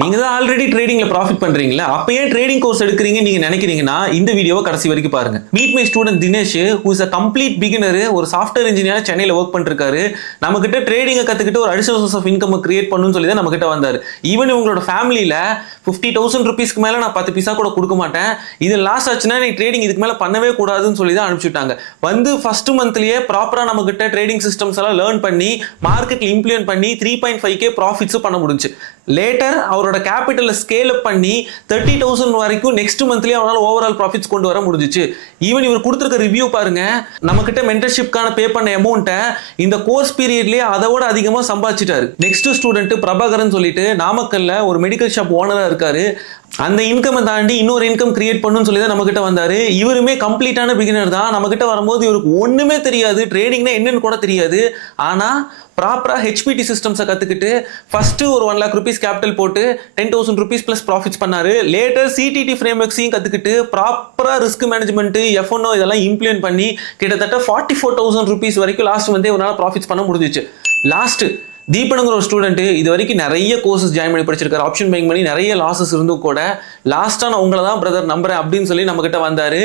நீங்க தான் already ட்ரேடிங்ல profit பண்றீங்களா? அப்ப ஏன் ட்ரேடிங் கோர்ஸ் எடுக்கிறீங்க நீங்க நினைக்கிறீங்கன்னா இந்த வீடியோவை கடைசி வரைக்கும் பாருங்க. Meet my student Dinesh who is a complete beginner, ஒரு சாஃப்ட்வேர் இன்ஜினியரா சென்னையில வர்க் பண்ணிருக்காரு. நம்ம கிட்ட ட்ரேடிங்கை கத்துக்கிட்டு ஒரு additional source of income create பண்ணணும்னு சொல்லி தான் நம்ம கிட்ட வந்தாரு. ஈவன் உங்களோட ஃபேமிலியில 50,000 ருபீஸ்க்கு மேல நான் 10 பைசா கூட கொடுக்க மாட்டேன், இது லாஸ் ஆச்சுன்னா நீ ட்ரேடிங் இதுக்கு மேல பண்ணவே கூடாதுன்னு சொல்லி தான் அனுப்பிச்சுட்டாங்க. வந்து ஃபர்ஸ்ட் மந்த்லயே ப்ராப்பரா நம்ம கிட்ட ட்ரேடிங் சிஸ்டம்ஸ் எல்லாம் லேர்ன் பண்ணி மார்க்கெட்ல இம்ப்ளிமெண்ட் பண்ணி 3.5k ப்ராஃபிட்ஸ் பண்ண முடிஞ்சு. லேட்டர் அவரோட கேபிட்டல் ஸ்கேல் அப் பண்ணி 30,000 வரைக்கும் நெக்ஸ்ட் மந்த்லயே அவரால் ஓவரால் ப்ராஃபிட்ஸ் கொண்டு வர முடிஞ்சிச்சு. ஈவன் இவர் கொடுத்திருக்க ரிவ்யூ பாருங்க, நம்ம கிட்ட மென்டர்ஷிப்கான பே பண்ண அமௌண்ட்டை இந்த கோர்ஸ் பீரியட்லயே அதோட அதிகமா சம்பாதிச்சிட்டாரு. நெக்ஸ்ட் ஸ்டூடெண்ட் பிரபாகரன் சொல்லிட்டு நாமக்கல்ல ஒரு மெடிக்கல் ஷாப் ஓனரா இருக்காரு. அந்த இன்கம் தாண்டி இன்னொரு இன்கம் கிரியேட் பண்ணணும்னு சொல்லி தான் நம்ம கிட்ட வந்தாரு. இவருமே கம்ப்ளீட்டான பிகினர் தான். நம்ம கிட்ட வரும்போது இவருக்கு ஒண்ணுமே தெரியாது, ட்ரேடிங்னா என்னன்னு கூட தெரியாது. ஆனா ப்ராப்பரா ஹெச்பிடி சிஸ்டம்ஸை கத்துக்கிட்டு ஃபர்ஸ்ட் ஒரு 1 lakh rupees கேபிட்டல் போட்டு 10,000 rupees பிளஸ் ப்ராஃபிட்ஸ் பண்ணாரு. லேட்டர் சிடிடி ஃப்ரேம்வொர்க்ஸையும் கத்துக்கிட்டு ப்ராப்பரா ரிஸ்க் மேனேஜ்மெண்ட் எஃப்என்ஓ இதெல்லாம் இம்ப்ளிமெண்ட் பண்ணி கிட்டத்தட்ட 44,000 rupees வரைக்கும் லாஸ்ட் வந்து ஒரு நாள் ப்ராஃபிட்ஸ் பண்ண முடிஞ்சிச்சு. லாஸ்ட் தீபனுங்கிற ஒரு ஸ்டூடெண்ட் இது வரைக்கும் நிறைய கோர்சஸ் ஜாயின் பண்ணி படிச்சிருக்காரு. ஆப்ஷன் பேங்க் பண்ணி நிறைய லாசஸ் இருந்தும் கூட லாஸ்டா நான் உங்களை தான் பிரதர் நம்புறேன் அப்படின்னு சொல்லி நம்ம கிட்ட வந்தாரு.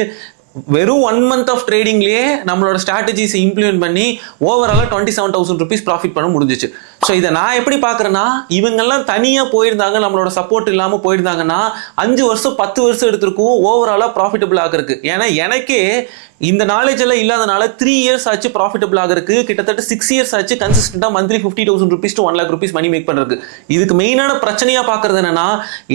வெறும் 1 month ஆஃப் ட்ரேடிங்லயே நம்மளோட ஸ்ட்ராட்டஜிஸ் இம்ப்ளிமெண்ட் பண்ணி ஓவராலா 27,000 rupees ப்ராஃபிட் பண்ண முடிஞ்சிச்சு. ஸோ இதை நான் எப்படி பார்க்குறேன்னா, இவங்கெல்லாம் தனியாக போயிருந்தாங்க, நம்மளோட சப்போர்ட் இல்லாமல் போயிருந்தாங்கன்னா 5 வருஷம் 10 வருஷம் எடுத்திருக்கும் ஓவராலாக ப்ராஃபிட்டபிள் ஆகிறதுக்கு. ஏன்னா எனக்கே இந்த நாலேஜ் எல்லாம் இல்லாதனால 3 years ஆச்சு ப்ராஃபிட்டபிள் ஆகிறதுக்கு, கிட்டத்தட்ட 6 years ஆச்சு கன்சிஸ்டன்டா monthly 50,000 rupees to 1 lakh rupees money make பண்றதுக்கு. இதுக்கு மெயினான பிரச்சனையா பார்க்கறது என்னன்னா,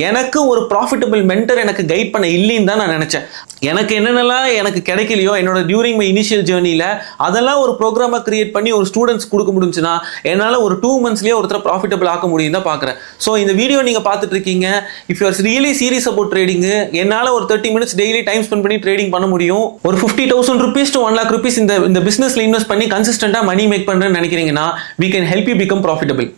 எனக்கு ஒரு ப்ராஃபிட்டபிள் மென்டர் எனக்கு கைட் பண்ண இல்லைன்னு தான் நான் நினைச்சேன். எனக்கு என்னென்னலாம் எனக்கு கிடைக்கலையோ என்னோட டியூரிங் மை இனிஷியல் ஜேர்னில அதெல்லாம் ஒரு ப்ரோக்ராமா கிரியேட் பண்ணி ஒரு ஸ்டூடெண்ட்ஸ் கொடுக்க முடிஞ்சுன்னா என்னால ஒரு 2 monthsலயே ஒருத்தர் ப்ராஃபிட்டபிள் ஆக்க முடியும் தான் பார்க்குறேன். ஸோ இந்த வீடியோ நீங்க பார்த்துட்டு இருக்கீங்க. If you are really serious about trading, என்னால ஒரு 30 minutes டெய்லி டைம் ஸ்பெண்ட் பண்ணி ட்ரேடிங் பண்ண முடியும். ஒரு 50,000 rupees to 1 lakh rupees இந்த பிசினஸ்ல இன்வெஸ்ட் பண்ணி கன்சிஸ்டன்டா மணி மேக் பண்றேன்னு நினைக்கிறீங்கன்னா we can help you become profitable.